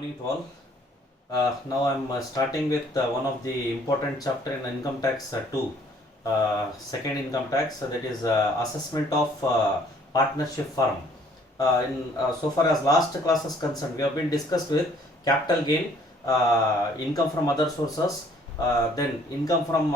Morning to all. Now I am starting with one of the important chapter in income tax 2, second income tax, that is assessment of partnership firm. So far as last class is concerned, we have been discussed with capital gain, income from other sources, then income from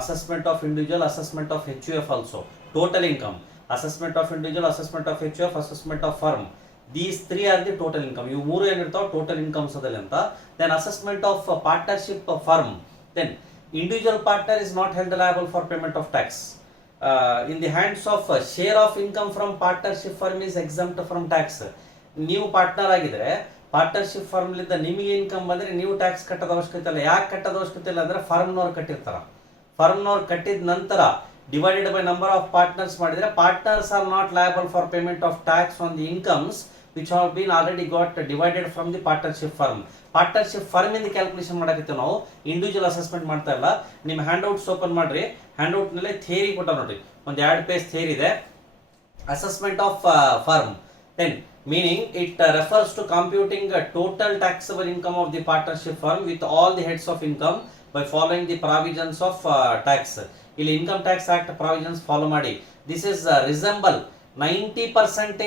assessment of individual, assessment of HUF also, total income, assessment of individual, assessment of HUF, assessment of firm. These three are the total income. You ಮೂರು ಏನಿರ್ತಾವ total incomes ಅದಲ್ಲ ಅಂತ. Then assessment of partnership firm. Then individual partner is not held liable for payment of tax. In the hands of share of income from partnership firm is exempt from tax. ನೀವು partner ಆಗಿದ್ರೆ partnership firm ಲಿಂದ ನಿಮಗೆ income ಬಂದ್ರೆ ನೀವು tax ಕಟ್ಟದ ಅವಶ್ಯಕತೆ ಇಲ್ಲ. ಯಾಕೆ ಕಟ್ಟದ ಅವಶ್ಯಕತೆ ಇಲ್ಲ ಅಂದ್ರೆ ಫರ್ಮ್ನವ್ರು ಕಟ್ಟಿರ್ತಾರ. ಫರ್ಮ್ನವ್ರು ಕಟ್ಟಿದ ನಂತರ divided by number of partners ಮಾಡಿದ್ರೆ partners are not liable for payment of tax on the incomes which have been already got divided from the partnership firm. partnership firm ಇಂದ ಕ್ಯಾಲ್ಕುಲೇಷನ್ ಮಾಡಕತ್ತೀವಿ ನಾವು, ಇಂಡಿವಿಜುವಲ್ ಅಸೆಸ್ಮೆಂಟ್ ಮಾಡ್ತಾ ಇಲ್ಲ. ನಿಮ್ಮ hand outs open ಮಾಡ್ರಿ, hand out ನಲ್ಲಿ theory ಕೊಟ್ಟ ನೋಡ್ರಿ, ಒಂದು 2 ಪೇಜ್ ಥಿಯರಿ ಇದೆ. Assessment of firm, then meaning it refers to computing total taxable income of the partnership firm with all the heads of income by following the provisions of tax. ಇಲ್ಲಿ income tax act provisions follow ಮಾಡಿ. This is resemble 90%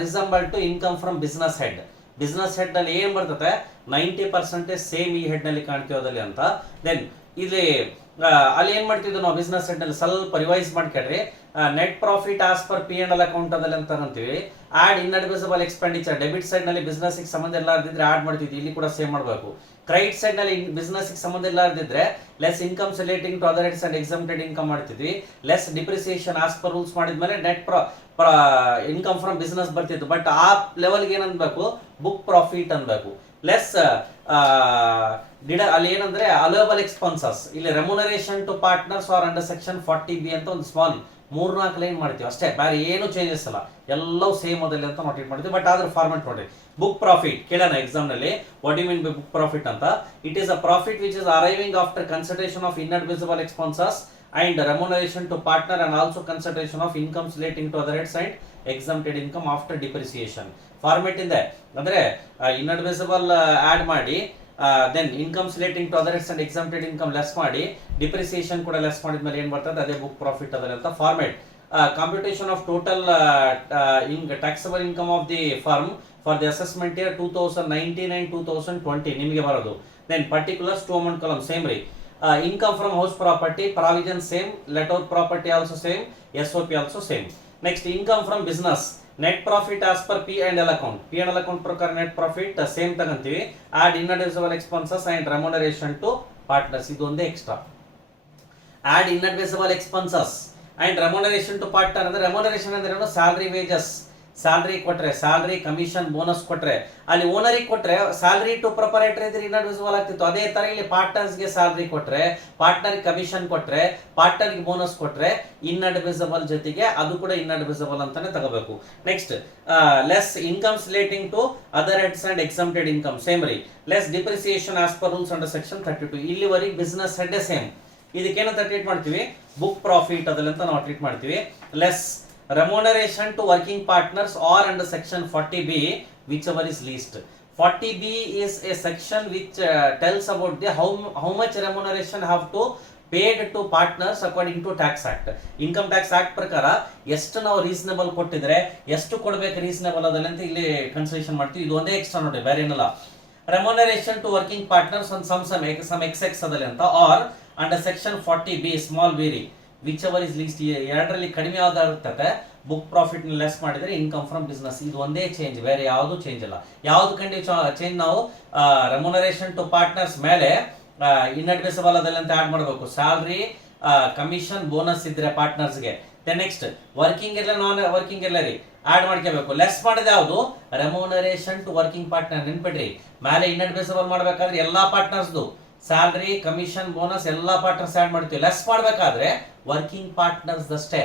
resemble to income from business head. Business head ನಲ್ಲಿ ಏನ್ ಬರ್ತದೆ 90% same ಈ head ನಲ್ಲಿ ಕಾಣ್ತೀವದಲ್ಲಿ ಅಂತ. Then ಇಲ್ಲಿ ಅಲ್ಲಿ ಏನ್ ಮಾಡ್ತಿದ್ವಿ ನಾವು ಬಿಸ್ನೆಸ್ ಹೆಡ್ ನಲ್ಲಿ ಸ್ವಲ್ಪ ರಿವೈಸ್ ಮಾಡ್ಕೊಡ್ರಿ. Net profit as per P and L account ಅದಲ್ಲಿ ಅಂತ ಅಂತೀವಿ. Add inadmissible expenditure, debit side ನಲ್ಲಿ ಬಿಸ್ನೆಸ್ ಸಂಬಂಧ ಎಲ್ಲ ಇರ್ದಿದ್ರೆ ಆಡ್ ಮಾಡ್ತಿದ್ವಿ, ಇಲ್ಲಿ ಕೂಡ ಸೇಮ್ ಮಾಡಬೇಕು. ಕ್ರೆಡಿಟ್ ಸೈಡ್ ನಲ್ಲಿ ಬಿಸ್ನೆಸ್ ಸಂಬಂಧ ಇಲ್ಲ ಇರ್ದಿದ್ರೆ less incomes relating to other heads and exempted income ಮಾಡ್ತಿದ್ವಿ. Less depreciation as per rules ಮಾಡಿದ್ಮೇಲೆ ನೆಟ್ ಇನ್ಕಮ್ ಫ್ರಮ್ ಬಿಸ್ನೆಸ್ ಬರ್ತಿತ್ತು. ಬಟ್ ಆ ಲೆವೆಲ್ಗೆ ಏನ್ ಅನ್ಬೇಕು, ಬುಕ್ ಪ್ರಾಫಿಟ್ ಅನ್ಬೇಕು. ಲೆಸ್ ಅಲ್ಲಿ ಏನಂದ್ರೆ ಅಲೋಯಬಲ್ ಎಕ್ಸ್ಪೆನ್ಸಸ್, ಇಲ್ಲಿ remuneration to partners are under section 40B ಅಂತ ಒಂದು ಸ್ಮಾಲ್ 3-4 ಲೈನ್ ಮಾಡ್ತೀವಿ ಅಷ್ಟೇ, ಬೇರೆ ಏನು ಚೇಂಜಸ್ ಇಲ್ಲ, ಎಲ್ಲವೂ ಸೇಮ್ ಅದಲ್ಲಿ ಅಂತ ನೋಟ್ ಮಾಡ್ತೀವಿ. ಬಟ್ ಆದ್ರೆ ಫಾರ್ಮೆಟ್ ನೋಡಿ. ಬುಕ್ ಪ್ರಾಫಿಟ್ ಕೇಳೋಣ ಎಕ್ಸಾಮ್ ನಲ್ಲಿ, what you mean by book profit ಅಂತ. It is a profit which is arriving after consideration of inadmissible expenses and remuneration to partner and also consideration of incomes relating to other heads and exempted income after depreciation. Format in there ಅಂದ್ರೆ inadmissible add ಮಾಡಿ, then incomes relating to other heads and exempted income less ಮಾಡಿ, depreciation ಕೂಡ less ಮಾಡಿದ್ಮೇಲೆ ಏನು ಬರ್ತದೆ ಅದೇ book profit ಅದಲ್ಲ ಅಂತ format. Computation of total taxable income of the firm for the assessment year 2019 and 2020 ನಿಮಗೆ ಬರೋದು. Then particulars to amount column same ರೀ. Income from house property provision same, let out property also same, SOP also same. Next income from business, net profit as per P and L account. P and L account ಪ್ರಕಾರ net profit same ತಗಂತೀವಿ. add inadmissible expenses and remuneration to partners, ಇದು ಒಂದೇ extra. add inadmissible expenses and remuneration to partner ಅಂದ್ರೆ remuneration ಅಂದ್ರೆ ಏನು, salary wages, salary ಕೊಟ್ರೆ, salary commission bonus ಕೊಟ್ರೆ, ಅಲ್ಲಿ ಓನರಿಗೆ ಕೊಟ್ರೆ ಸ್ಯಾಲ್ರಿ ಟು ಪ್ರೊಪರೈಟರ್ ಇದ್ರೆ ಇನ್ಅಡ್ಮಿಸಿಬಲ್ ಆಗ್ತಿತ್ತು. ಅದೇ ತರ ಇಲ್ಲಿ ಪಾರ್ಟ್ನರ್ಸ್ಗೆ ಸ್ಯಾಲ್ರಿ ಕೊಟ್ರೆ, ಪಾರ್ಟ್ನರ್ ಕಮಿಷನ್ ಕೊಟ್ರೆ, ಪಾರ್ಟ್ನರ್ಗೆ ಬೋನಸ್ ಕೊಟ್ರೆ ಇನ್ಅಡ್ಮಿಸಿಬಲ್ ಜೊತೆಗೆ ಅದು ಕೂಡ ಇನ್ಅಡ್ಮಿಸಿಬಲ್ ಅಂತಾನೆ ತಗೋಬೇಕು. Next less incomes relating to other heads and exempted income same ರೀ. Less depreciation as per rules under section 32. ಇಲ್ಲಿವರೆಗೆ ಬಿಸ್ನೆಸ್ ಹೆಡ್ ಸೇಮ್, ಇದಕ್ಕೇನಂತ ಟ್ರೀಟ್ ಮಾಡ್ತೀವಿ, ಬುಕ್ ಪ್ರಾಫಿಟ್ ಅದಲ್ಲಂತ ನಾವು ಟ್ರೀಟ್ ಮಾಡ್ತೀವಿ. Less remuneration to working partners or under section 40B whichever is least. 40B is a section which tells about the how much remuneration have to paid to partners according to tax act. income tax act ಪ್ರಕಾರ ಎಷ್ಟು ನಾವು reasonable ಕೊಟ್ಟಿದ್ರೆ ಎಷ್ಟು ಕೊಡಬೇಕು reasonable ಅದಲ್ಲ ಅಂತ ಇಲ್ಲಿ consideration ಮಾಡ್ತೀವಿ. ಇದು ಒಂದೇ ಎಕ್ಸ್ಟ್ರಾ ನೋಡಿ, ಬೇರೆ ಏನಿಲ್ಲ. remuneration to working partners on some XX ಅದಲ್ಲ ಅಂತ or under section 40B small vary whichever is least. ಎರಡರಲ್ಲಿ ಕಡಿಮೆ ಯಾವ್ದು ಇರ್ತದೆ, ಬುಕ್ ಪ್ರಾಫಿಟ್ ಲೆಸ್ ಮಾಡಿದ್ರೆ ಇನ್ಕಮ್ ಫ್ರಮ್ ಬಿಸ್ನೆಸ್, ಇದು ಒಂದೇ ಚೇಂಜ್, ಬೇರೆ ಯಾವುದು ಚೇಂಜ್ ಇಲ್ಲ. ಯಾವ್ದು ಚೇಂಜ್ ನಾವು ರೆಮ್ಯುನರೇಷನ್ ಟು ಪಾರ್ಟ್ನರ್ಸ್ ಮೇಲೆ ಇನ್ಅಡ್ಮಿಸಿಬಲ್ ಅದಲ್ಲ ಅಂತ ಆಡ್ ಮಾಡಬೇಕು. ಸ್ಯಾಲ್ರಿ ಕಮಿಷನ್ ಬೋನಸ್ ಇದ್ರೆ ಪಾರ್ಟ್ನರ್ಸ್ಗೆ. ನೆಕ್ಸ್ಟ್ ವರ್ಕಿಂಗ್ ಇರಲ್ಲ ನಾನ್ ವರ್ಕಿಂಗ್ ಇರಲ್ಲ ರೀ ಆಡ್ ಮಾಡ್ಕೋಬೇಕು. ಲೆಸ್ ಮಾಡಿದ ಯಾವುದು, ರೆಮ್ಯುನರೇಷನ್ ಟು ವರ್ಕಿಂಗ್ ಪಾರ್ಟ್ನರ್. ನೆನ್ಪಿಡ್ರಿ, ಮೇಲೆ ಇನ್ಅಡ್ಮಿಸಿಬಲ್ ಮಾಡ್ಬೇಕಾದ್ರೆ ಎಲ್ಲಾ ಪಾರ್ಟ್ನರ್ಸ್ದು ಸ್ಯಾಲ್ರಿ ಕಮಿಷನ್ ಬೋನಸ್ ಎಲ್ಲಾ ಪಾರ್ಟ್ನರ್ಸ್ ಆಡ್ ಮಾಡ್ತೀವಿ. ಲೆಸ್ ಮಾಡ್ಬೇಕಾದ್ರೆ ವರ್ಕಿಂಗ್ ಪಾರ್ಟ್ನರ್ಸ್ ಅಷ್ಟೇ.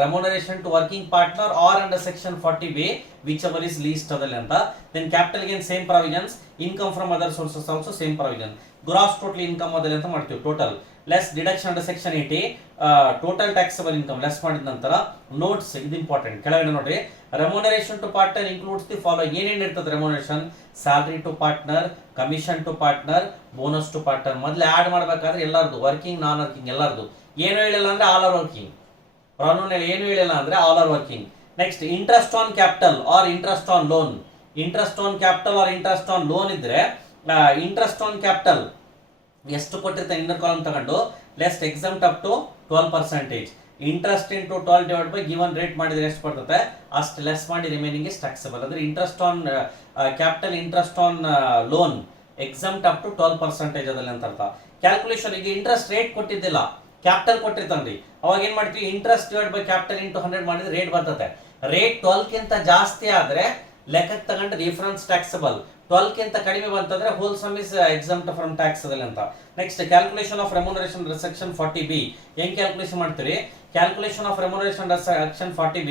remuneration to working partner or under section 40B whichever is least ಅದಲ್ಲ ಅಂತ. then capital gain same provisions, income from other sources also same provision. gross total income ಅದಲ್ಲ ಅಂತ ಮಾಡ್ತೀವಿ total. Less deduction under section 80 total taxable income less ಮಾಡಿದ ನಂತರ notes ಇದು important ಕೆಳಗಡೆ ನೋಡ್ರಿ remuneration to partner includes the follow ಏನೇನು ಇರ್ತದೆ remuneration salary to partner commission to partner bonus to partner ಮೊದಲು ಆಡ್ ಮಾಡಬೇಕಾದ್ರೆ ಎಲ್ಲರದು ವರ್ಕಿಂಗ್ ನಾನ್ ವರ್ಕಿಂಗ್ ಎಲ್ಲರದು ಏನು ಹೇಳಿಲ್ಲ ಅಂದ್ರೆ ಆಲ್ ಆರ್ ವರ್ಕಿಂಗ್ ಪ್ರಾಬ್ಲಮ್ ಏನು ಹೇಳಿಲ್ಲ ಅಂದ್ರೆ all are working next interest on capital or interest on loan interest on capital or interest on loan ಇದ್ರೆ ಇಂಟ್ರೆಸ್ಟ್ ಆನ್ ಕ್ಯಾಪಿಟಲ್ ಎಷ್ಟು ಕೊಟ್ಟಿರ್ತಾರೆ ಇನ್ನರ್ ಕಾಲಮ್ ತಗೊಂಡು less exempt up to 12%. Interest into 12 divide by given rate ಮಾಡಿದ್ರೆ ಎಷ್ಟು ಬರ್ತದೆ ಅಷ್ಟು less ಮಾಡಿ remaining is taxable ಅಂದ್ರೆ interest on capital interest on loan exempt up to 12% ಅದಲ್ಲಿ ಅಂತ ಅರ್ಥ ಕ್ಯಾಲ್ಕುಲೇಷನ್ ಈಗ ಇಂಟ್ರೆಸ್ಟ್ ರೇಟ್ ಕೊಟ್ಟಿದ್ದಿಲ್ಲ ಕ್ಯಾಪಿಟಲ್ ಕೊಟ್ಟಿರ್ತಾನ್ರಿ ಅವಾಗ ಏನ್ ಮಾಡ್ತೀವಿ interest divide by capital into 100 ಮಾಡಿದ್ರೆ ರೇಟ್ ಬರ್ತದೆ ರೇಟ್ 12 ಕಿಂತ ಜಾಸ್ತಿ ಆದ್ರೆ ಲೆಕ್ಕಕ್ಕೆ ತಗೊಂಡು ರಿಫರೆನ್ಸ್ ಟ್ಯಾಕ್ಸಬಲ್ 12 ಕಿಂತ ಕಡಿಮೆ ಬಂತಂದ್ರೆ whole sum is exempt from tax ಅದಲ್ಲಿ ಅಂತ next calculation of remuneration section 40B ಹೆಂಗ್ ಕ್ಯಾಲ್ಕುಲೇಷನ್ ಮಾಡ್ತೀರಿ calculation of remuneration section 40B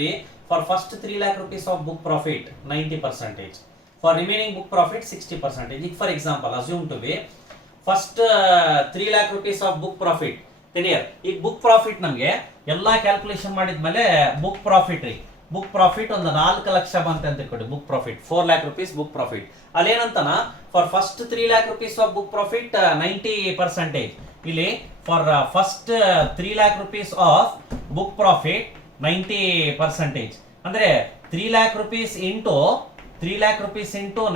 for first 3 lakh rupees of book profit 90% for remaining book profit 60%. ಈಗ for example assume to be first 3 lakh rupees of book profit clear ಈಗ book profit ನಮಗೆ ಎಲ್ಲಾ calculation ಮಾಡಿದ್ಮೇಲೆ book profit ರೀ book profit ಒಂದು 4 ಲಕ್ಷ ಬಂತ ಅಂತ ಕೊಡಿ book profit 4 lakh rupees book profit ಅಲ್ಲೇನಂತನ for first 3 lakh rupees of book profit 90% ಇಲ್ಲಿ for first 3 lakh rupees of book profit 90% ಅಂದ್ರೆ 3 lakh rupees ಇಂಟು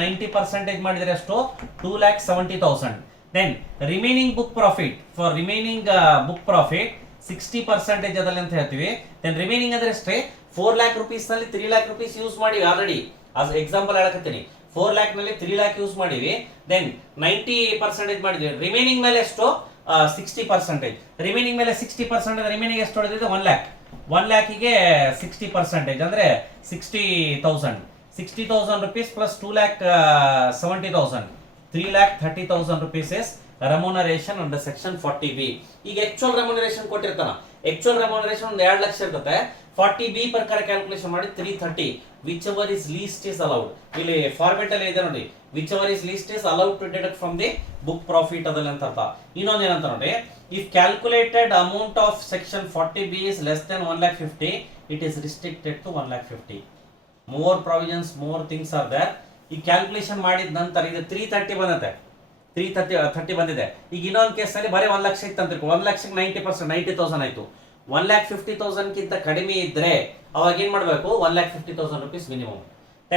90% ಮಾಡಿದ್ರೆ ಎಷ್ಟು 2,70,000. Then remaining book profit for remaining book profit 60% ಅದಲ್ಲಿ ಅಂತ ಹೇಳ್ತೀವಿ. Then remaining ಅಂದ್ರೆ ಅಷ್ಟೇ 4 lakh rupees ನಲ್ಲಿ 3 lakh rupees ಯೂಸ್ ಮಾಡಿವಿ ಆಲ್ರೆಡಿ ಆಸ್ ಎಕ್ಸಾಂಪಲ್ ಹೇಳಕತ್ತೀನಿ 4 lakh ನಲ್ಲಿ 3 lakh ಯೂಸ್ ಮಾಡಿವಿ ದೆನ್ 90% ಮಾಡಿದ್ವಿ ರಿಮೈನಿಂಗ್ ಮೇಲೆ ಎಷ್ಟು 60% ರಿಮೈನಿಂಗ್ ಮೇಲೆ 60% ರಿಮೈನಿಂಗ್ ಎಷ್ಟು ಹೊಡೆದಿದೆ 1 lakh ಗೆ 60% ಅಂದ್ರೆ 60,000 rupees plus 2,70,000 3,30,000 rupees is remuneration under section 40B. ಈಗ actual remuneration ಕೊಟ್ಟಿರ್ತಾನ actual remuneration ಒಂದು 2 ಲಕ್ಷ ಇರ್ತದೆ 40B ಪ್ರಕಾರ ಕ್ಯಾಲ್ಕುಲೇಷನ್ ಮಾಡಿ 330 whichever is least is allowed ಇಲ್ಲಿ ಫಾರ್ಮ್ಯಾಟ್ ಅಲ್ಲಿ ಇದೆ ನೋಡಿ whichever is least is allowed to deduct from the book profit ಅದಲ್ಲಿ ಅಂತ ಅರ್ಥ. ಇನ್ನೊಂದು ಏನಂತ ನೋಡಿ if calculated amount of section 40B is less than 1,50,000 it is restricted to 1,50,000. more provisions more things are there. ಈ ಕ್ಯಾಲ್ಕುಲೇಷನ್ ಮಾಡಿದ ನಂತರ ಇದು 330 ಬಂದತೆ 330 ಬಂದಿದೆ. ಈಗ ಇನ್ನೊಂದು ಕೇಸ್ ಅಲ್ಲಿ ಬರೀ 1 ಲಕ್ಷ ಇತ್ತು ಅಂತ 1 ಲಕ್ಷಕ್ಕೆ 90% 90,000 ಆಯ್ತು 1,50,000 ಕಿಂತ ಕಡಿಮೆ ಇದ್ರೆ ಅವಾಗ ಏನ್ ಮಾಡಬೇಕು 1,50,000 rupees minimum.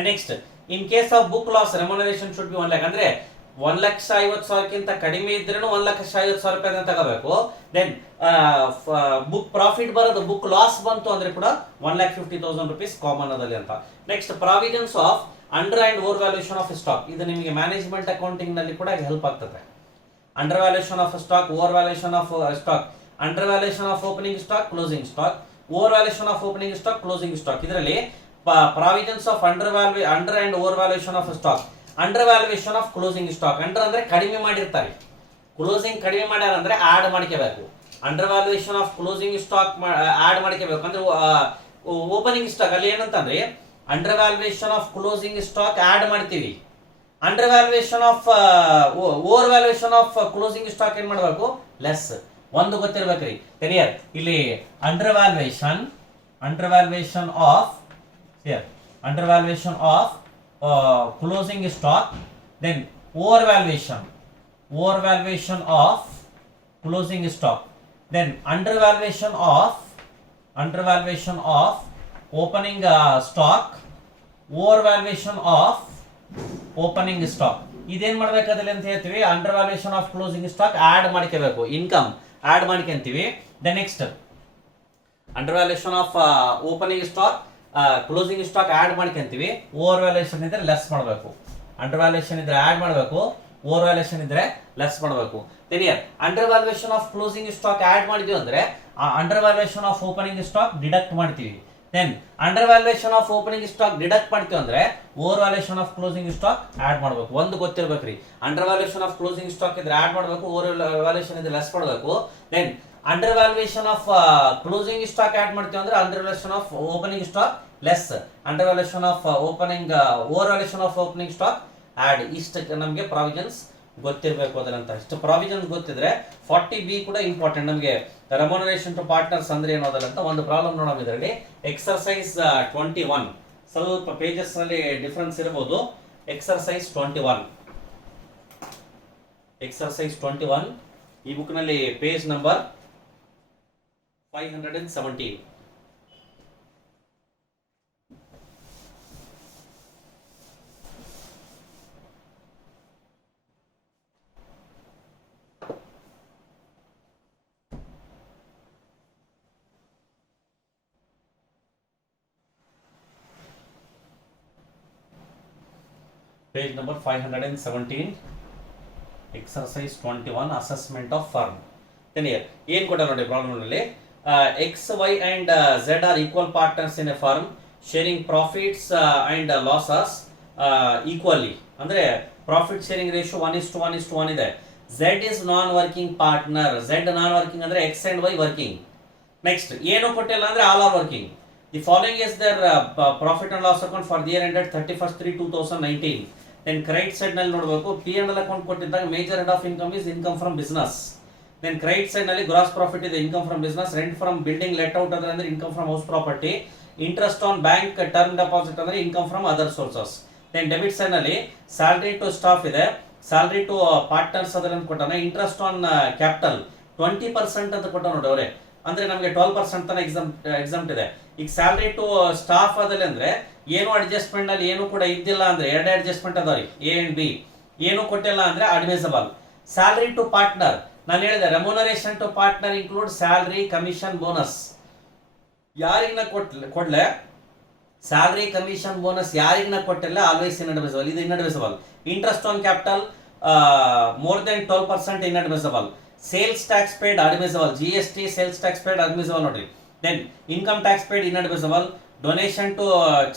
Next in case of book loss remuneration should be 1 lakh ಅಂದ್ರೆ 1,50,000 ಕಿಂತ ಕಡಿಮೆ ಇದ್ರೇನು 1,50,000 ರೂಪಾಯಿ ತಗೋಬೇಕು. ದೆನ್ ಬುಕ್ ಪ್ರಾಫಿಟ್ ಬರೋದು ಬುಕ್ ಲಾಸ್ ಬಂತು ಅಂದ್ರೆ ಕೂಡ 1,50,000 rupees ಕಾಮನ್ ಅದಲ್ಲಿ ಅಂತ. Next provisions of under and over valuation of stock ಇದು ನಿಮಗೆ ಮ್ಯಾನೇಜ್ಮೆಂಟ್ ಅಕೌಂಟಿಂಗ್ ನಲ್ಲಿ ಕೂಡ ಹೆಲ್ಪ್ ಆಗ್ತದೆ. Under valuation of stock over valuation of stock under valuation of opening stock closing stock over valuation of opening stock closing stock ಇದರಲ್ಲಿ provisions of under and over valuation of stock under valuation of closing stock under ಅಂದ್ರೆ ಕಡಿಮೆ ಮಾಡಿರ್ತಾರೆ closing ಕಡಿಮೆ ಮಾಡ್ಯಾರ ಅಂದ್ರೆ add ಮಾಡ್ಕೋಬೇಕು under valuation of closing stock add ಮಾಡ್ಕೋಬೇಕು ಅಂದ್ರೆ ಓಪನಿಂಗ್ ಸ್ಟಾಕ್ ಅಲ್ಲಿ ಏನಂತಂದ್ರೆ under valuation of closing stock add ಮಾಡ್ತೀವಿ under valuation of over valuation of closing stock ಏನ್ ಮಾಡಬೇಕು ಲೆಸ್ ಒಂದು ಗೊತ್ತಿರ್ಬೇಕ್ರಿ ಕ್ಲಿಯರ್ ಇಲ್ಲಿ under valuation of closing stock then over valuation of closing stock then under valuation of opening stock over valuation of opening stock ಇದೇನ್ ಮಾಡ್ಬೇಕಾದ್ರೆ ಅಂತ ಹೇಳ್ತೀವಿ under valuation of closing stock add ಮಾಡ್ಕೋಬೇಕು ಇನ್ಕಮ್ ಆಡ್ ಮಾಡ್ಕೊಂತೀವಿ. The next under valuation of opening stock closing stock add ಮಾಡ್ಕೊಂತೀವಿ over valuation ಇದ್ರೆ less ಮಾಡಬೇಕು under valuation ಇದ್ರೆ ಆಡ್ ಮಾಡಬೇಕು ಓವರ್ ವ್ಯಾಲ್ಯೂಯೇಷನ್ ಇದ್ರೆ ಲೆಸ್ ಮಾಡಬೇಕು. Clear under valuation of closing stock add ಮಾಡಿದ್ವಿ ಅಂದ್ರೆ under valuation of opening stock deduct ಮಾಡ್ತೀವಿ. Then under valuation of opening stock deduct ಮಾಡ್ತೀವಿ ಅಂದ್ರೆ over valuation of closing stock add ಮಾಡಬೇಕು ಒಂದು ಗೊತ್ತಿರ್ಬೇಕ್ರಿ under valuation of closing stock ಇದ್ರೆ add ಮಾಡಬೇಕು over valuation ಇದ್ರೆ ಲೆಸ್ ಮಾಡಬೇಕು. Then under valuation of closing stock add ಮಾಡ್ತೀವಿ ಅಂದ್ರೆ under valuation of opening stock less under valuation of opening over valuation of opening stock add ಇಷ್ಟ ನಮಗೆ provisions ಗೊತ್ತಿರಬೇಕು ಅದರಂತ. ಇಷ್ಟು ಪ್ರಾವಿಷನ್ ಗೊತ್ತಿದ್ರೆ 40B ಕೂಡ ಇಂಪಾರ್ಟೆಂಟ್ ನಮಗೆ. ರೆಮ್ಯುನರೇಷನ್ ಟು ಪಾರ್ಟ್ನರ್ಸ್ ಅಂದ್ರೆ ಏನು ಅದಲ್ಲ ಅಂತ ಒಂದು ಪ್ರಾಬ್ಲಮ್ ನೋಡೋಣ ಇದರಲ್ಲಿ. ಎಕ್ಸರ್ಸೈಸ್ 21 ಸ್ವಲ್ಪ ಪೇಜಸ್ ನಲ್ಲಿ ಡಿಫರೆನ್ಸ್ ಇರಬಹುದು. ಎಕ್ಸರ್ಸೈಸ್ 21 ಈ ಬುಕ್ ನಲ್ಲಿ page number 517. Page number 517, exercise 21, assessment of firm. Then here, ಏನು ಕೊಟ್ಟ ನೋಡಿ ಪ್ರಾಬ್ಲಮ್ ನಲ್ಲಿ, X, Y and Z are equal partners in a firm, sharing profits and losses equally. ಅಂದ್ರೆ ಪ್ರಾಫಿಟ್ ಶೇರಿಂಗ್ ರೇಷಿಯೋ 1:1:1 ಇದೆ. Z is non working partner. Z non working ಅಂದ್ರೆ X and Y working. Next ಏನು ಕೊಟ್ಟಿಲ್ಲ ಅಂದ್ರೆ all are working. The following is their profit and loss account for the year ended 31/3/2019. Then credit side ನಲ್ಲಿ ನೋಡಬೇಕು, P&L account ಕೊಟ್ಟಿದ್ದಾಗ major head of income is income from business. Then credit side ನಲ್ಲಿ gross profit ಇದೆ income from business. Rent from building let out ಅಂದ್ರೆ income from house property. Interest on bank term deposit ಅಂದ್ರೆ income from other sources. Then debit side ನಲ್ಲಿ salary to staff ಇದೆ, salary to partners ಅದನ್ನು ಕೊಟ್ಟಾನೆ. Interest on capital 20% ಅಂತ ಕೊಟ್ಟ ನೋಡಿ ಅವರೇ, ಅಂದ್ರೆ ನಮಗೆ 12% ತನ ಎಕ್ಸಾಮ್ ಇದೆ. ಈಗ ಸ್ಯಾಲರಿ ಟು ಸ್ಟಾಫ್ ಅದಲ್ಲಿ ಅಂದ್ರೆ ಏನು ಅಡ್ಜಸ್ಟ್ಮೆಂಟ್ ಅಲ್ಲಿ ಏನು ಕೂಡ ಇದ್ದಿಲ್ಲ ಅಂದ್ರೆ ಎರಡು ಅಡ್ಜಸ್ಟ್ಮೆಂಟ್ ಅದಾವ್ರಿ, A and B. ಏನು ಕೊಟ್ಟಿಲ್ಲ ಅಂದ್ರೆ ಅಡ್ಮಿಸಬಲ್. ಸ್ಯಾಲರಿ ಟು ಪಾರ್ಟ್ನರ್ ನಾನು ಹೇಳಿದೆ, remuneration to partner include salary, commission, bonus. ಯಾರಿಗನ ಕೊಡ್ಲೆ ಸ್ಯಾಲರಿ, ಕಮಿಷನ್, ಬೋನಸ್ ಯಾರಿಗನ ಕೊಟ್ಟಿಲ್ಲ ಆಲ್ವೇಸ್ ಇನ್ಅಡ್ಮಿಸಬಲ್. ಇದು inadmissible. Interest on capital more than 12% inadmissible. Sales tax paid admissible. GST sales tax paid admissible ನೋಡ್ರಿ. Then income tax paid inadmissible. Donation to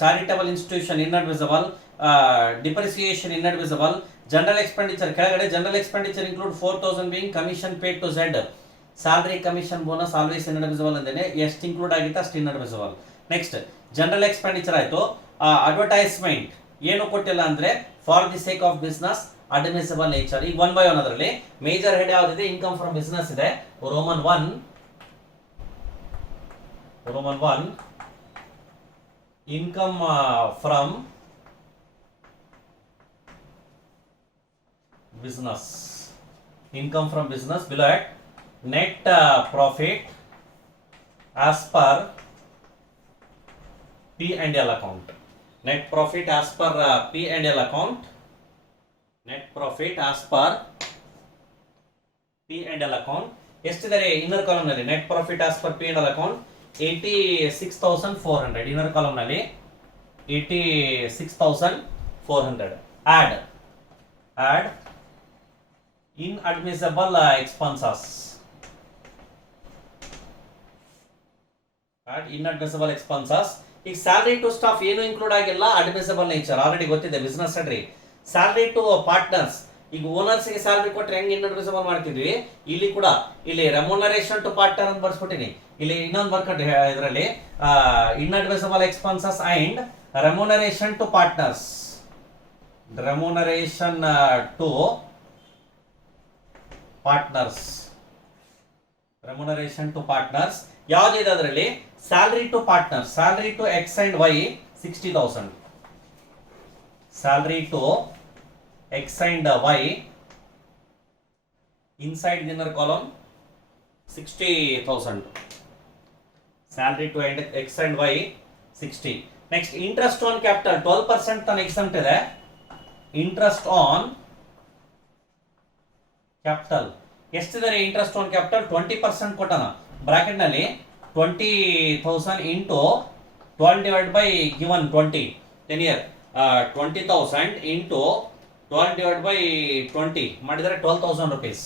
charitable institution inadmissible. Depreciation inadmissible. General expenditure ಕೆಳಗಡೆ general expenditure include 4,000 being commission paid to Z. Salary, commission, bonus always inadmissible ಅಂದೇನೆ. ಎಷ್ಟು include ಆಗಿತ್ತು ಅಷ್ಟು inadmissible. Next general expenditure ಆಯ್ತು. Advertisement ಏನು ಕೊಟ್ಟಿಲ್ಲ ಅಂದ್ರೆ for the sake of business admissible nature. ಈಗ 1 by 1 ಅದರಲ್ಲಿ ಮೇಜರ್ ಹೆಡ್ ಯಾವ್ದಿದೆ, ಇನ್ಕಮ್ ಫ್ರಮ್ ಬಿಸ್ನೆಸ್ ಇದೆ. Roman 1 income from business. Income from business below at net profit as per P&L account. Net profit as per P&L account. Net profit as per P&L account. ಎಷ್ಟಿದ್ದಾರೆ inner column ನಲ್ಲಿ? Net profit as per P&L account 86,400. Inner column ನಲ್ಲಿ 86,400. Add inadmissible expenses. Inadmissible expenses. ಈಗ salary to staff ಏನು include ಆಗಿಲ್ಲ, admissible nature already ಗೊತ್ತಿದೆ. Business ಅಡ್ರಿ. Salary to partners, ಈಗ owners ಗೆ ಸ್ಯಾಲರಿ ಕೊಟ್ಟರೆ ಹೆಂಗ್ ಇನ್ಅಡ್ಮಿಸಬಲ್ ಮಾಡ್ತಿದ್ವಿ, ಇಲ್ಲಿ ಕೂಡ ಇಲ್ಲಿ ರೆಮ್ಯುನರೇಷನ್ ಟು ಪಾರ್ಟ್ನರ್ ಅಂತ ಬರ್ಸ್ಬಿಟ್ಟಿನಿ. ಇಲ್ಲಿ ಇನ್ನೊಂದು ಬರ್ಕೊಟ್ರಿ ಇದರಲ್ಲಿ inadmissible expenses and remuneration to partners. Remuneration to partners. Remuneration to partners ಯಾವ್ದಿದೆ ಅದರಲ್ಲಿ? Salary to partner, salary to X and Y 60,000. Salary to X and Y inside the inner column 60,000. Salary to X and Y 60. Next, interest on capital 12% ತನ exempt ಇದೆ. Interest on capital ಎಷ್ಟಿದೆ? Interest on capital 20% ಕೊಟ್ಟನ. Bracket ನಲ್ಲಿ 20,000 into 12 divided by given 20. Then here 20,000 into 12 divided by 20 ಮಾಡಿದರೆ 12,000 rupees.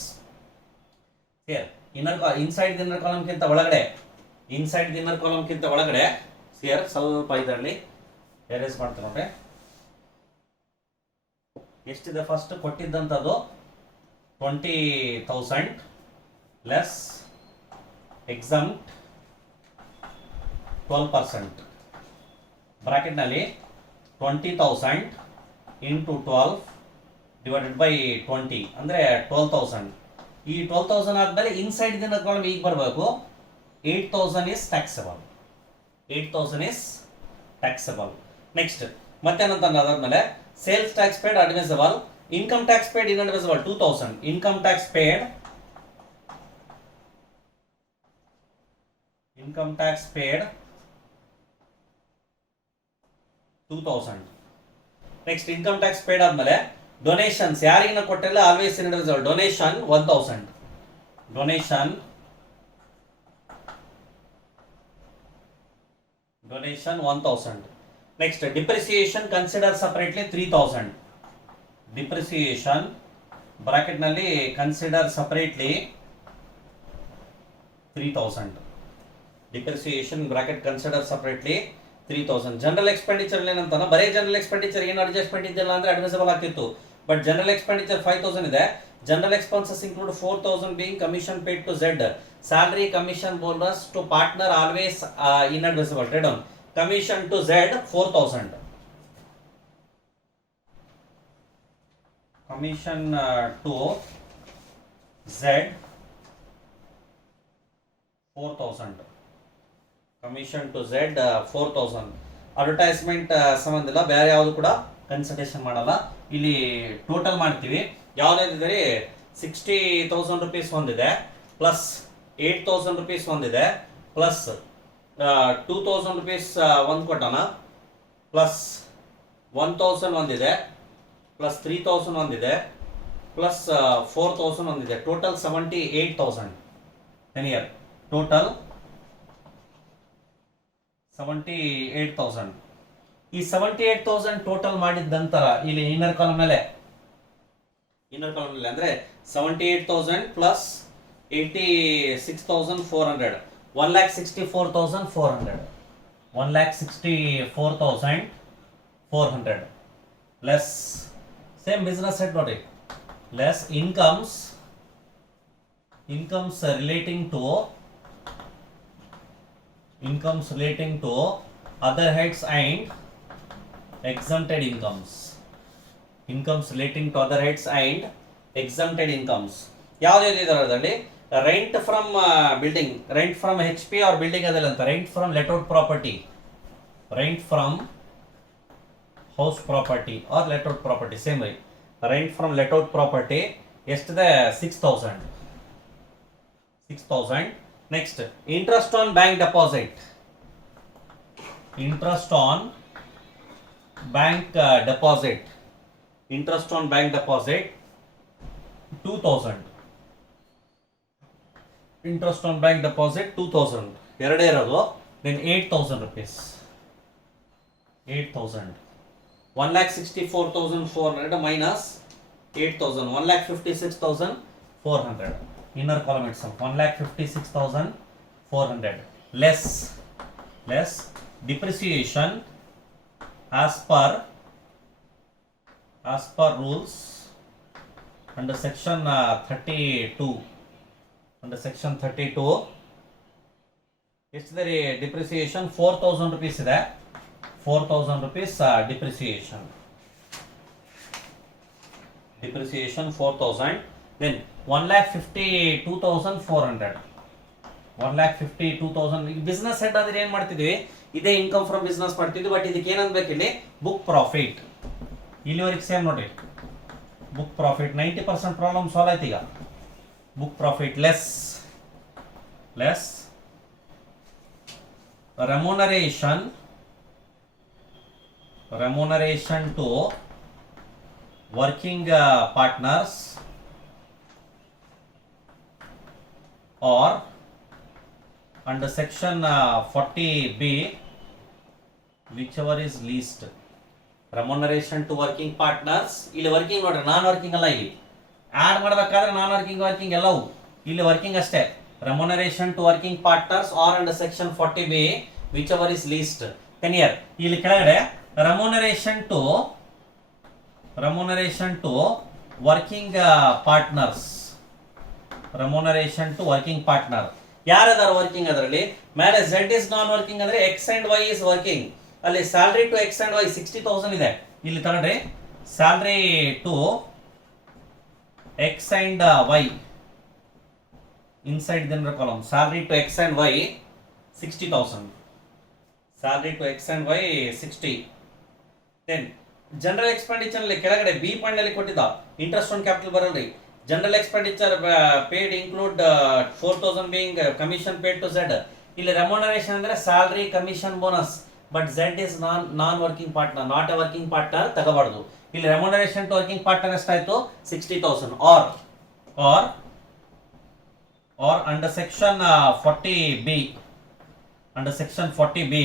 Here inside the inner column ಕಿಂತ ಒಳಗಡೆ, inside the inner column ಕಿಂತ ಒಳಗಡೆ here ಸ್ವಲ್ಪ ಇದರಲ್ಲಿ ಎರೇಸ್ ಮಾಡ್ತೀನಿ ನೋಡ್ರಿ. ಎಷ್ಟಿದೆ ಫಸ್ಟ್ ಕೊಟ್ಟಿದ್ದಂಥದ್ದು 20,000 ಲೆಸ್ exempt 12%. ಬ್ರಾಕೆಟ್ ನಲ್ಲಿ 20,000 into 12 ಡಿವೈಡೆಡ್ ಬೈ 20 ಅಂದರೆ 12,000. ಈ 12,000 ಆದಮೇಲೆ ಇನ್ಸೈಡ್ ದಿನ ಕಾಲಮ್ ಈಗ ಬರಬೇಕು. 8,000 is taxable. 8,000 is taxable. Next ಮತ್ತೇನಂತ ಅದಾದ್ಮೇಲೆ sales tax paid admissible, income tax paid inadmissible 2,000. Income tax paid 2,000. Next income tax paid ಆದ್ಮೇಲೆ ಡೊನೇಷನ್ಸ್ ಯಾರಿಗಿನ ಕೊಟ್ಟಿಲ್ಲ always inadmissible. Donation 1,000. Donation 1,000. Next depreciation consider separately 3,000. Depreciation bracket ನಲ್ಲಿ consider separately 3,000. Depreciation bracket consider separately 3,000. General expenditure ಏನಂತಾನ ಬರೇ general expenditure ಏನು adjustment ಇದೆಯಲ್ಲ ಅಂದ್ರೆ admissible ಆಗ್ತಿತ್ತು. ಬಟ್ ಜನರಲ್ ಎಕ್ಸ್ಪೆಂಡಿಚರ್ 5,000 ಇದೆ. General expenses include 4,000 being commission paid to Z. Salary, commission, bonus to partner always inadmissible. Write down. Commission to Z 4,000. Commission to Z 4,000. Commission to Z 4,000. Advertisement ಸಂಬಂಧ ಇಲ್ಲ, ಬೇರೆ ಯಾವುದು ಕೂಡ consultation ಮಾಡಲ್ಲ. ಇಲ್ಲಿ total ಮಾಡ್ತೀವಿ. ಯಾವುದಿದೆ 60,000 ರುಪೀಸ್ ಒಂದಿದೆ, ಪ್ಲಸ್ 8,000 ರುಪೀಸ್ ಒಂದಿದೆ, ಪ್ಲಸ್ 2,000 ರುಪೀಸ್ ಒಂದು ಕೊಟ್ಟಣ, ಪ್ಲಸ್ 1,000 ಒಂದಿದೆ, ಪ್ಲಸ್ 3,000 ಒಂದಿದೆ, ಪ್ಲಸ್ 4,000 ಒಂದಿದೆ. ಟೋಟಲ್ 78,000. ಎನಿಯರ್ ಟೋಟಲ್ 78,000. ಈ 78,000 ಟೋಟಲ್ ಮಾಡಿದ ನಂತರ ಇಲ್ಲಿ ಇನ್ನರ್ ಕಾಲಮ್ ಮೇಲೆ ಅಂದ್ರೆ 78,000 plus 86,400 1,64,400 1,64,400 less same business set ನೋಡಿ, less incomes relating to other heads and exempted incomes. Incomes relating to other heads and exempted incomes. ಯಾವ್ದು ಇದರಲ್ಲಿ rent from building, rent from HP or building ಅದಲ್ಲ ಅಂತ, rent from let out property, rent from house property or let out property same ರೀ. Rent from let out property ಎಷ್ಟಿದೆ 6,000. Next interest on bank deposit, interest on bank deposit 2,000. interest on bank deposit 2,000 ಎರಡೇ ಇರೋದು. then 8,000 rupees 8,000 1,64,400 minus 8,000 1,56,400. inner column itself 1,56,400 less depreciation as per rules under section 32 ಎಷ್ಟಿದೆ depreciation 4,000 rupees ಇದೆ. 4,000 rupees depreciation 4,000. then 1,52,400 1,52,000. Business head ಆದ್ರೆ ಏನ್ ಮಾಡ್ತಿದ್ವಿ, ಇದೇ income from business ಮಾಡ್ತಿದ್ವಿ. But ಇದಕ್ಕೆ ಏನನ್ಬೇಕು ಇಲ್ಲಿ ಬುಕ್ ಪ್ರಾಫಿಟ್. ಇಲ್ಲಿವರೆಗೆ ಸೇಮ್ ನೋಡಿ, ಬುಕ್ ಪ್ರಾಫಿಟ್ 90% ಪ್ರಾಬ್ಲಮ್ ಸಾಲ್ವ್ ಆಯ್ತು. ಈಗ book profit less remuneration to working partners or under section 40B whichever is least. remuneration to working partners, ಇಲ್ಲಿ ವರ್ಕಿಂಗ್ ನೋಡ್ರಿ, ನಾನ್ ವರ್ಕಿಂಗ್ ಅಲ್ಲ. ಇಲ್ಲಿ ಆಡ್ ಮಾಡಬೇಕಾದ್ರೆ ನಾನ್ ವರ್ಕಿಂಗ್ ಎಲ್ಲವೂ ಇಲ್ಲಿ ವರ್ಕಿಂಗ್ ಅಷ್ಟೇ. remuneration to working partners or under section 40B whichever is least. here ಇಲ್ಲಿ ಕೆಳಗಡೆ remuneration to working partners, remuneration to working partner. ಯಾರದಾರ ವರ್ಕಿಂಗ್ ಅದರಲ್ಲಿ ಮೇಲೆ Z is ನಾನ್ ವರ್ಕಿಂಗ್ ಅಂದ್ರೆ X and Y is working. ಅಲ್ಲಿ salary to X and Y 60,000 ಇದೆ. ಇಲ್ಲಿ ತಗೊಂಡ್ರೆ ಸ್ಯಾಲರಿ to X and Y inside the inner column. Salary to X and Y 60,000. Salary to X and Y 60. Then general expenditure ಅಲ್ಲಿ ಕೆಳಗಡೆ B point ಅಲ್ಲಿ ಕೊಟ್ಟಿದ್ದ interest on capital ಬರಲ್ರಿ. General expenditure paid include 4,000 being commission paid to Z. ಇಲ್ಲಿ remuneration ಅಂದ್ರೆ salary commission bonus, but Z is non working partner, not a working partner ತಗೋಬಾರ್ದು. ಇಲ್ಲಿ remuneration to working partner ಎಷ್ಟಾಯ್ತು 60,000. Or under section 40B, under section 40B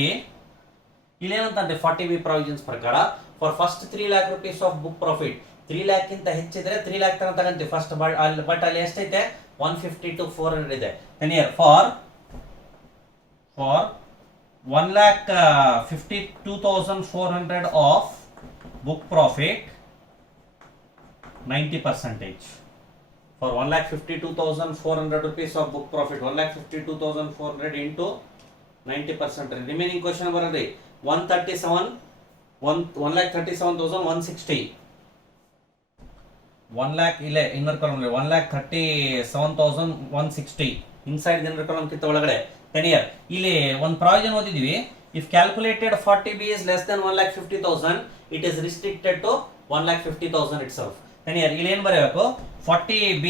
ಇಲ್ಲಿ ಏನಂತಂದ್ರೆ 40B provisions ಪ್ರಕಾರ for first 3 lakh rupees of book profit 3 lakh ಗಿಂತ ಹೆಚ್ಚಿದ್ರೆ 3 lakh ತನಕ ತಗಂತೀವಿ first, but ಅಲ್ಲಿ ಎಷ್ಟೈತೆ 150 to 400 ಇದೆ. then here for 1,52,400 of book profit 90%. For 1,52,400 rupees of book profit, 1,52,400 into 90%. Remaining question ಬರಲಿ 1,37,160. 1 lakh ಇಲ್ಲೇ inner column 1,37,160 inside inner column ಕಿತ್ತ ಒಳಗಡೆ. then here ಇಲ್ಲಿ ಒಂದು provision ಓದಿದ್ವಿ, if calculated 40B is less than 1,50,000 it is restricted to 1,50,000 itself. then here ಇಲ್ಲಿ ಏನು ಬರೆಯಬೇಕು 40B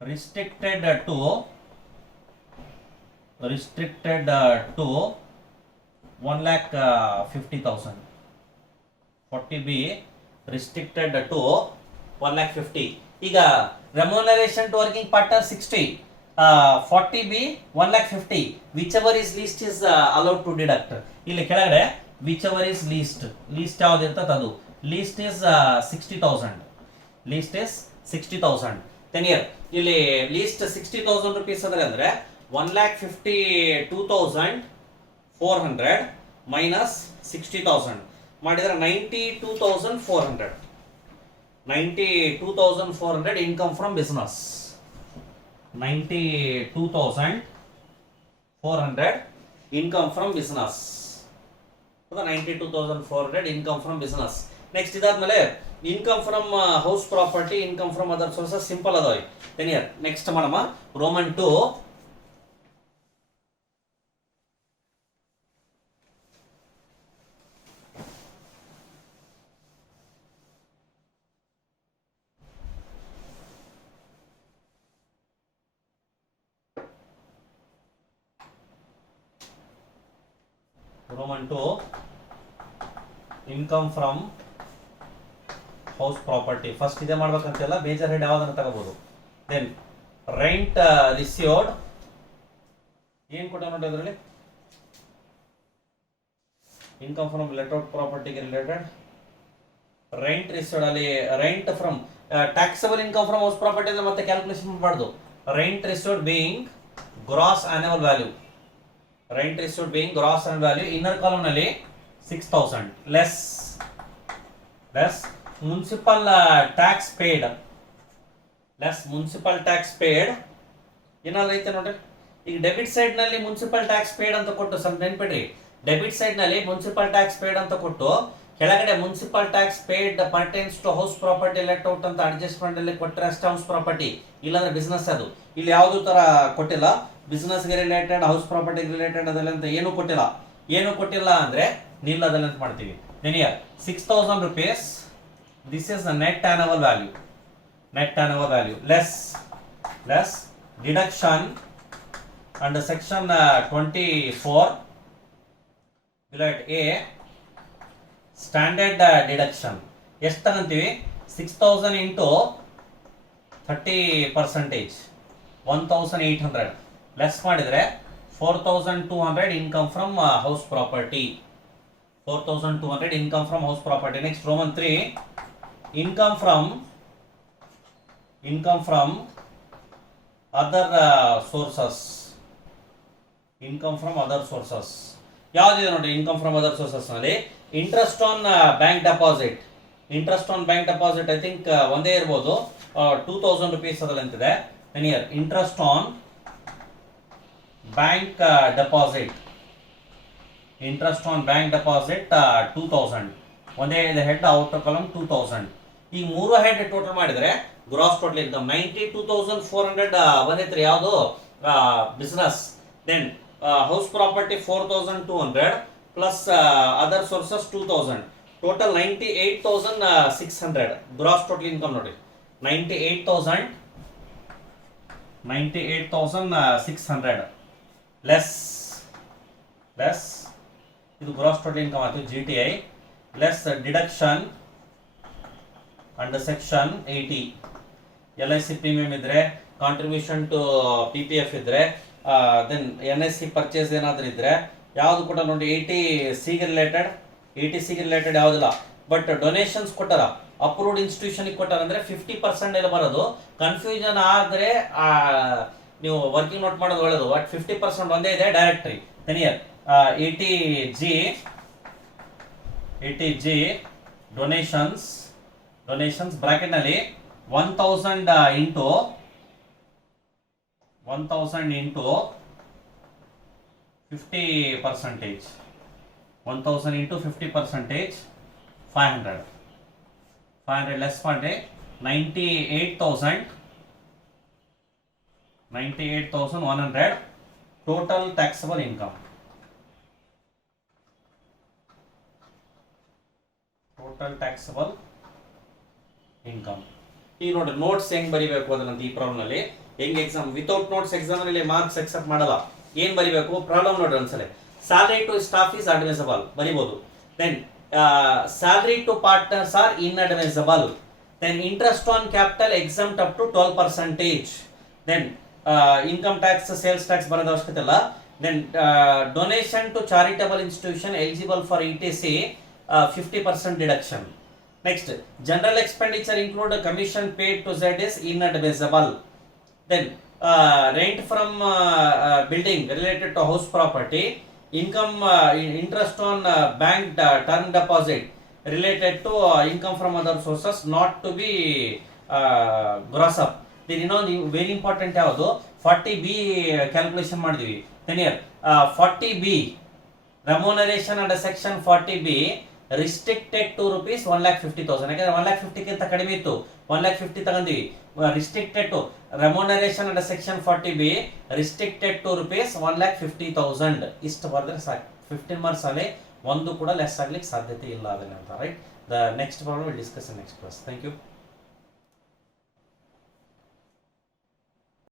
restricted to 1,50,000. 40B restricted to 1,50,000. ಈಗ remuneration to working partner 60, 40B 1,50,000, whichever is least is allowed to deduct. ಇಲ್ಲಿ ಕೆಳಗಡೆ whichever is least ಯಾವ್ದು ಇರ್ತದೆ ಅದು least is 60,000. then here ಇಲ್ಲಿ least 60,000 rupees ಅಂದ್ರೆ 1,52,400 minus 60,000 ಮಾಡಿದ್ರೆ 92,400 income from business. 92,400 income from business. 92,400 income from business. next ಇದಾದ್ಮೇಲೆ income from house property, income from other sources, simple ಅದಾವೆ. then here next ಮಾಡಮ್ಮ Roman 2. Roman 2 income from house property. First ಇದೇ ಮಾಡ್ಬೇಕಂತೆಲ್ಲ, ಬೇಜಾರ್ head ಯಾವ್ದನ್ನ ತಗೋಬಹುದು. then rent received ಏನ್ ಕೊಟ್ಟ ನೋಡಿ ಅದರಲ್ಲಿ ಇನ್ಕಮ್ ಫ್ರಮ್ ಲೆಟ್ ಔಟ್ ಪ್ರಾಪರ್ಟಿಗೆ ರಿಲೇಟೆಡ್ ರೆಂಟ್ ರಿಸೀವ್ಡ್. ಅಲ್ಲಿ rent from taxable income from house property ಅಂದ್ರೆ ಮತ್ತೆ ಕ್ಯಾಲ್ಕುಲೇಷನ್ ಮಾಡಬಾರ್ದು. Rent received being gross annual value, rent received being gross annual value. Inner column ನಲ್ಲಿ 6,000 ಲೆಸ್ ಮುನ್ಸಿಪಲ್ ಟ್ಯಾಕ್ಸ್ ಪೇಡ್, ಏನಾದ್ರು ಐತೆ ನೋಡ್ರಿ. ಈಗ ಡೆಬಿಟ್ ಸೈಡ್ ನಲ್ಲಿ ಮುನ್ಸಿಪಲ್ ಟ್ಯಾಕ್ಸ್ ಪೇಡ್ ಅಂತ ಕೊಟ್ಟು ಸ್ವಲ್ಪ ನೆನ್ಪಿಡ್ರಿ, ಡೆಬಿಟ್ ಸೈಡ್ ನಲ್ಲಿ ಮುನ್ಸಿಪಲ್ ಟ್ಯಾಕ್ಸ್ ಪೇಡ್ ಅಂತ ಕೊಟ್ಟು ಕೆಳಗಡೆ municipal tax paid pertains to house property let out ಅಂತ ಅಡ್ಜಸ್ಟ್ಮೆಂಟ್ ಅಲ್ಲಿ ಕೊಟ್ಟರೆ ಅಷ್ಟೇ ಹೌಸ್ ಪ್ರಾಪರ್ಟಿ, ಇಲ್ಲಾಂದ್ರೆ ಬಿಸ್ನೆಸ್. ಅದು ಇಲ್ಲಿ ಯಾವ್ದು ತರ ಕೊಟ್ಟಿಲ್ಲ, ಬಿಸ್ನೆಸ್ ಗೆ ರಿಲೇಟೆಡ್ ಹೌಸ್ ಪ್ರಾಪರ್ಟಿ ರಿಲೇಟೆಡ್ ಅದೆಲ್ಲ ಅಂತ ಏನು ಕೊಟ್ಟಿಲ್ಲ ಅಂದ್ರೆ ನಿಲ್ ಅದೆಲ್ಲ ಅಂತ ಮಾಡ್ತೀವಿ. then here 6,000 rupees, this is the net annual value less deduction under section 24 below A standard deduction. ಎಷ್ಟು ತಗಂತೀವಿ 6,000 into 30%, 1,800 ಲೆಸ್ ಮಾಡಿದ್ರೆ 4,200 income from house property. 4,200 income from house property. Next Roman 3 income from other sources. ಯಾವ್ದಿದೆ ನೋಡಿ income from other sources ನಲ್ಲಿ interest on bank deposit. I think ಒಂದೇ ಇರ್ಬೋದು, 2,000 rupees ಅದ್ರಲ್ಲಿ ಅಂತಿದೆ. then here interest on bank deposit 2,000. ಒಂದೇ ಇದೆ head, outer column 2000. ಈ ಮೂರು ಹೆಡ್ ಟೋಟಲ್ ಮಾಡಿದ್ರೆ ಗ್ರಾಸ್ ಟೋಟಲ್ ಇನ್ಕಮ್ 92,400 ಬಂದೈತ್ರಿ. ಯಾವುದು business. Then house property 4,200 plus other sources 2,000, total 98,600 gross total income ನೋಡಿ. 98,600 ಲೆಸ್ ಇದು ಗ್ರಾಸ್ ಟೋಟಲ್ ಇನ್ಕಮ್ ಆಯ್ತು. GTI less deduction under section 80, LIC premium ಇದ್ರೆ, ಕಾಂಟ್ರಿಬ್ಯೂಷನ್ ಟು PPF ಇದ್ರೆ, ದೆನ್ NSC ಪರ್ಚೇಸ್ ಏನಾದ್ರೂ ಇದ್ರೆ, ಯಾವುದು ಕೂಡ ನೋಡಿ 80C ರಿಲೇಟೆಡ್ ಯಾವುದಿಲ್ಲ. ಬಟ್ ಡೊನೇಷನ್ಸ್ ಕೊಟ್ಟಾರ, ಅಪ್ರೂವ್ಡ್ ಇನ್ಸ್ಟಿಟ್ಯೂಷನ್ ಕೊಟ್ಟಾರ ಅಂದ್ರೆ 50% ಎಲ್ಲ ಬರೋದು. ಕನ್ಫ್ಯೂಷನ್ ಆದ್ರೆ ನೀವು ವರ್ಕಿಂಗ್ ನೋಟ್ ಮಾಡೋದು ಒಳ್ಳೇದು. ಬಟ್ 50% ಒಂದೇ ಇದೆ ಡೈರೆಕ್ಟ್ರಿ. ತೆನಿಯರ್ 80G ಡೊನೇಷನ್ಸ್ ಬ್ರಾಕೆಟ್ ನಲ್ಲಿ 1000 ಇಂಟು 50%, 1000 ಇಂಟು 50%, 500 ಲೆಸ್ ಮಾಡಿ 98,100 ಟೋಟಲ್ ಟ್ಯಾಕ್ಸಬಲ್ ಇನ್ಕಮ್. ಈಗ ನೋಡಿ ನೋಟ್ಸ್ ಹೆಂಗ್ ಬರಿಬೇಕು ಅದನ್ನಂತ ಈ ಪ್ರಾಬ್ಲಮ್ ನಲ್ಲಿ. ಹೆಂಗ್ ಎಕ್ಸಾಮ್ ವಿತೌಟ್ ನೋಟ್ಸ್ ಎಕ್ಸಾಮ್ ನಲ್ಲಿ ಮಾರ್ಕ್ಸ್ ಎಕ್ಸೆಪ್ಟ್ ಮಾಡಲ್ಲ. ಏನ್ ಬರಿಬೇಕು ಪ್ರಾಬ್ಲಮ್ ನೋಡಿ ಒಂದ್ಸಲ. Salary to staff is admissible ಬರಿಬಹುದು. Then salary to partners are inadmissible. Then interest on capital exempt up to 12%. Then income tax sales tax ಬರೋದು ಅವಶ್ಯಕತೆ ಇಲ್ಲ. Then donation to charitable institution eligible for ETC 50% deduction. Next, general expenditure include commission paid to Z is inadmissible. Then rent from building related to house property, income interest on bank term deposit related to income from other sources not to be gross up. Then ಇನ್ನೊಂದು very important ಯಾವುದು 40B calculation ಮಾಡಿದೀವಿ. then here 40B remuneration under section 40B restricted to rupees 1,50,000. ಯಾಕಂದ್ರೆ 1,50,000 ಕಡಿಮೆ ಇತ್ತು, 1,50,000 ತಗೊಂಡಿವಿ. Restricted to remuneration under section 40B restricted to rupees 1,50,000. ಇಷ್ಟು ಬರೆದ್ರೆ ಸಾಕು. 15 ಮಾರ್ಕ್ಸ್ ಅಲ್ಲಿ ಒಂದು ಕೂಡ ಲೆಸ್ ಆಗ್ಲಿಕ್ಕೆ ಸಾಧ್ಯತೆ ಇಲ್ಲ ಅದನ್ನ ಅಂತ. Right. The next problem will discuss in next class. Thank you.